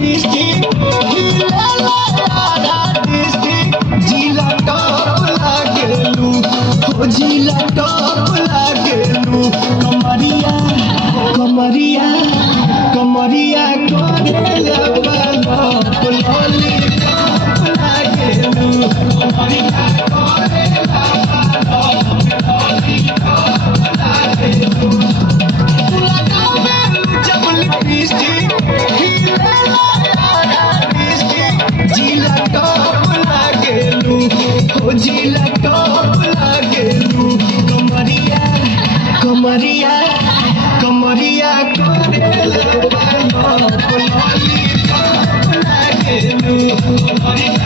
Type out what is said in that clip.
lipstick जिला top लागेलू हो जिला टॉप लागेलू कमरिया कमरिया कमरिया करेला बालप लॉलीपॉप लागेलू कमरिया करेला बालप लॉलीपॉप लागेलू जिला टॉप लागेलू कमरिया कमरिया कमरिया करेला बालप लॉलीपॉप लागेलू कमरिया